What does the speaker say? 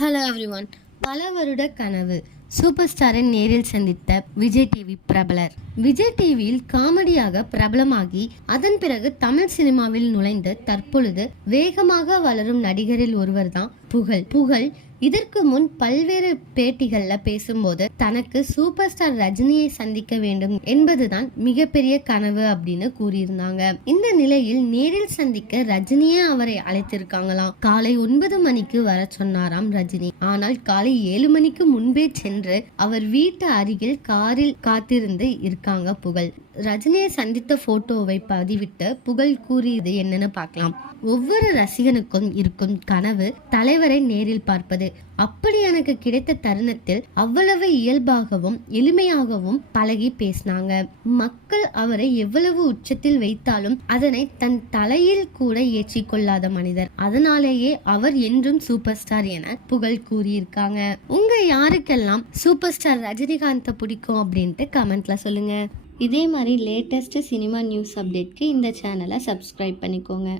Hello everyone. பல வருட கனவு சூப்பர் ஸ்டாரை நேரில் சந்தித்த விஜய் டிவி பிரபலர். விஜய் டிவியில் காமெடியாக பிரபலமாகி அதன் பிறகு தமிழ் சினிமாவில் நுழைந்து தற்பொழுது வேகமாக வளரும் நடிகரில் ஒருவர் தான் புகழ். இதற்கு முன் பல்வேறு பேட்டிகள்ல பேசும்போது தனக்கு சூப்பர் ஸ்டார் ரஜினியை சந்திக்க வேண்டும் என்பதுதான் மிகப்பெரிய கனவு அப்படின்னு கூறியிருந்தாங்க. இந்த நிலையில் நேரில் சந்திக்க ரஜினியே அவரை அழைத்திருக்காங்களாம். காலை 9 மணிக்கு வர சொன்னாராம் ரஜினி. ஆனால் காலை 7 மணிக்கு முன்பே சென்று அவர் வீட்டு அருகில் காரில் காத்திருந்து இருக்காங்க புகழ். ரஜினியை சந்தித்த போட்டோவை பதிவிட்டு புகழ் கூறியது என்னன்னு பார்க்கலாம். ஒவ்வொரு ரசிகனுக்கும் இருக்கும் கனவு தலைவரை நேரில் பார்ப்பது. அப்படி எனக்கு கிடைத்த தருணத்தில் அவ்வளவு இயல்பாகவும் எளிமையாகவும் பழகி பேசினாங்க. மக்கள் அவரை எவ்வளவு உச்சத்தில் வைத்தாலும் அதனை தன் தலையில் கூட ஏற்றிக்கொள்ளாத மனிதர். அதனாலேயே அவர் என்றும் சூப்பர் ஸ்டார் என புகழ் கூறியிருக்காங்க. உங்க யாருக்கெல்லாம் சூப்பர் ஸ்டார் ரஜினிகாந்தை பிடிக்கும் அப்படின்ட்டு கமெண்ட்ல சொல்லுங்க. இதே மாதிரி லேட்டஸ்ட் சினிமா நியூஸ் அப்டேட்க்கு இந்த சேனலை சப்ஸ்கிரைப் பண்ணிக்கோங்க.